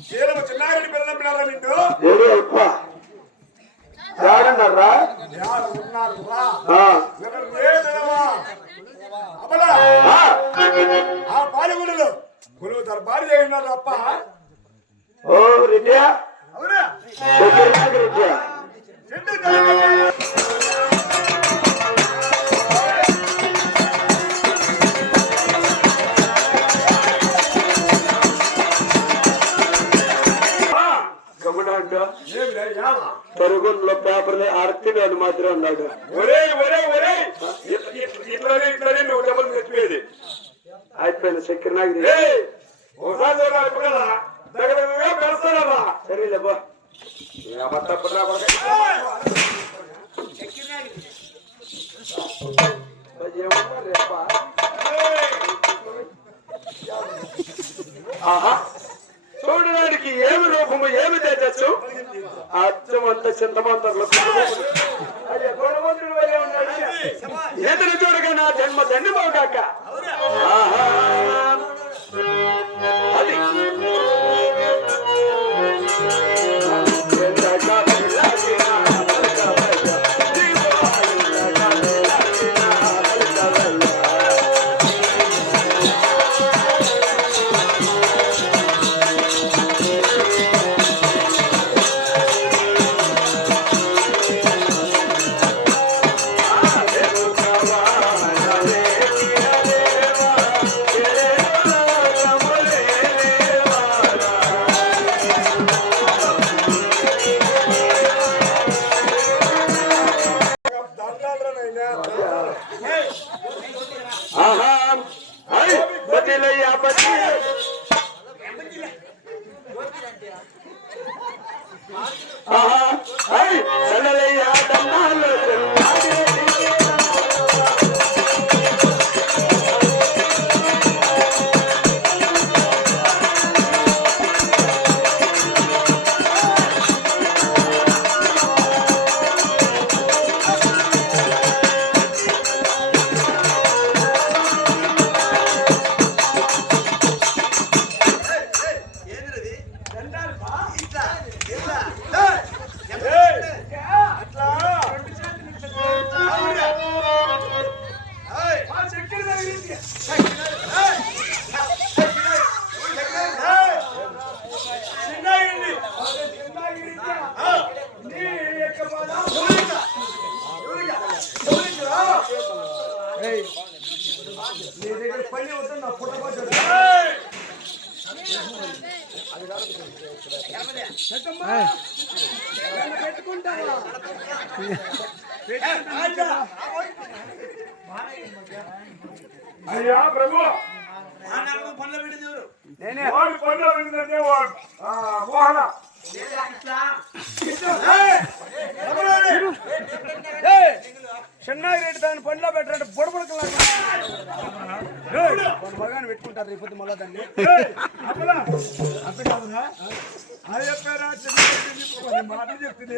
చిన్నారెడ్డి పిల్లలు నమ్మినారా నిన్ను? ఆ పాలగుడులు గురువు దర్బారు చేస్తున్నారు అప్ప. ఓ రెడ్డియా అవునా? రెడ్డియా పరుగుల్లో పేపర్లు ఆర్తి అని మాత్రం అన్నాడు. అయిపోయింది చక్కెర నాకు సరేలే బా ఆహా చూడడానికి ఏమి రూపము ఏమి తేజస్సు అచ్చం అంత చింతమంతర్లు ఎదురు చూడగా నా జన్మ ధన్యమవుగాక. అది అయ్యా ప్రభు మోహన చెన్నాగిరెడ్డి దాన్ని పండ్లో పెట్టారంటే బొడబొడకలాగా మగాన్ని పెట్టుకుంటారు రేపు మళ్ళా దాన్ని మాట చెప్తుంది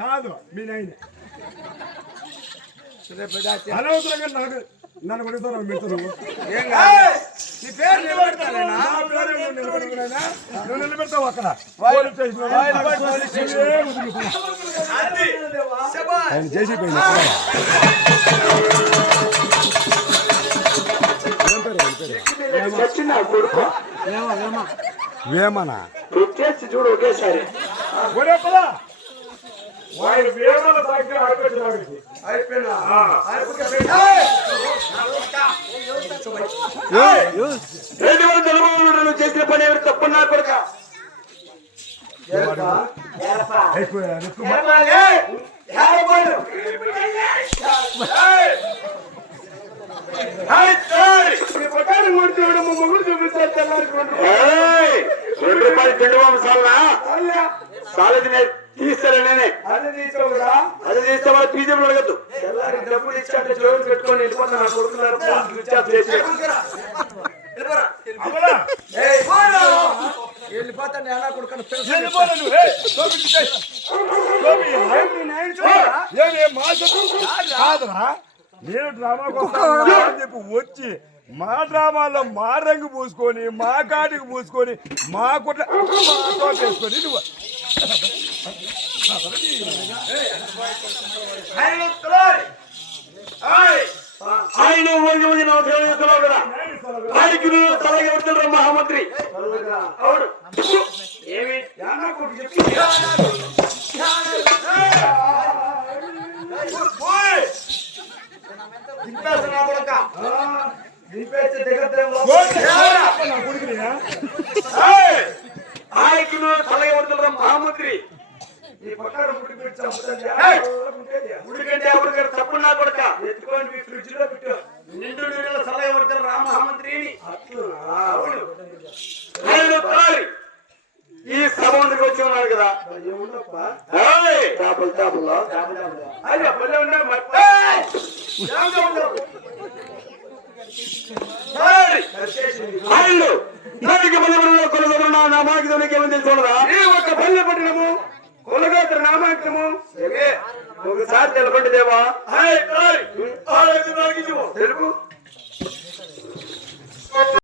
కాదు మీ నాయన అనవసరంగా నాకు నన్ను పెడతాను మిత్రులు నిలబెడతావు అక్కడ ఆయన చేసిపోయింది. వేమనా చూడు ఒకేసారి వాడు వేమన అయిపోయినా చేసిన పని ఎవరు తప్పున్నా కొడుక మొగుడు చూపిస్తారు ₹2 తిండి సాలనా సాలది తీస్తారా నేనే అది తీస్తే వాళ్ళ పీజీలు అడగద్దు డబ్బులు ఇచ్చి జోలు పెట్టుకొని వెళ్ళిపోతున్నా కొడుకున్నారు వెళ్ళిపోతాను ఎలా కొడుకుని కాదురా నేను డ్రామా కోసం చెప్పి వచ్చి మా డ్రామాలో మా రంగు పూసుకొని మా కాటికి పూసుకొని మా కుట్ల మా తోట వేసుకొని నువ్వు ఆయన కదా ఆయనకి నువ్వు తలకి పెడుతున్నారు మహామంత్రి అవును ఏమి ఆయనకి నువ్వు తలకి పెడుతున్నారు మహామంత్రి ఈ పక్కన గుడి పెట్టి చంపుతుంది ఉడికంటే ఎవరు తప్పుడు నా కొడక ఎత్తుకొని మీ ఫ్రిడ్జ్ లో పెట్టు నిండు నీళ్ళ సలహా పడతారు రా మహామంత్రిని అవును ఆయన తారి ఈ సభ ముందుకు వచ్చి ఉన్నాడు కదా ఏముందప్పా తాపలు తాపల్లో అది అప్పలే ఉన్నా ఆయన నదికి పల్లెపడిన కొనగొన్న నా మాకి ఏమని తెలుసుకోదా ఒక పల్లె పట్టణము కొలగోత్ర నామాంకము ఒకసారి తెలపండి దేవా